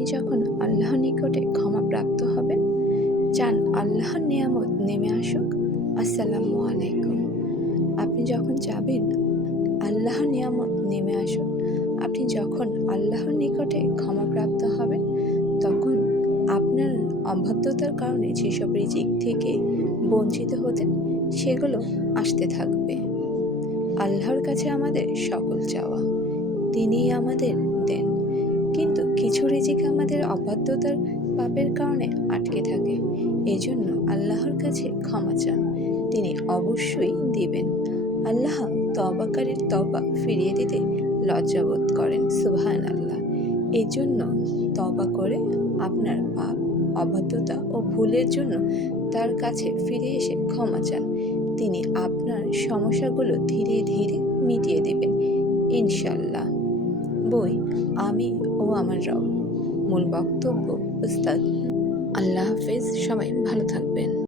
আপনি যখন আল্লাহর নিকটে ক্ষমা প্রাপ্ত হবেন, চান আল্লাহর নিয়ামত নেমে আসুক। আসসালামু আলাইকুম। আপনি যখন চাবেন আল্লাহর নিয়ামত নেমে আসুক, আপনি যখন আল্লাহর নিকটে ক্ষমা প্রাপ্ত হবেন, তখন আপনার অবাধ্যতার কারণে যেসব রিজিক থেকে বঞ্চিত হতেন সেগুলো আসতে থাকবে। আল্লাহর কাছে আমাদের সকল চাওয়া, তিনিই আমাদের দেন। কিন্তু কিছু রিজিক আমাদের অবাধ্যতার পাপের কারণে আটকে থাকে। এজন্য আল্লাহর কাছে ক্ষমা চান, তিনি অবশ্যই দিবেন। আল্লাহ তওবাকারীর তওবা ফিরিয়ে দিতে লজ্জাবোধ করেন। সুবহানাল্লাহ। এজন্য তওবা করে আপনার পাপ, অবাধ্যতা ও ভুলের জন্য তার কাছে ফিরে এসে ক্ষমা চান। তিনি আপনার সমস্যাগুলো ধীরে ধীরে মিটিয়ে দেবেন ইনশাল্লাহ। বই আমি ও আমার রব। মূল বক্তব্য উস্তাদ। আল্লাহ হাফেজ। সবাই ভালো থাকবেন।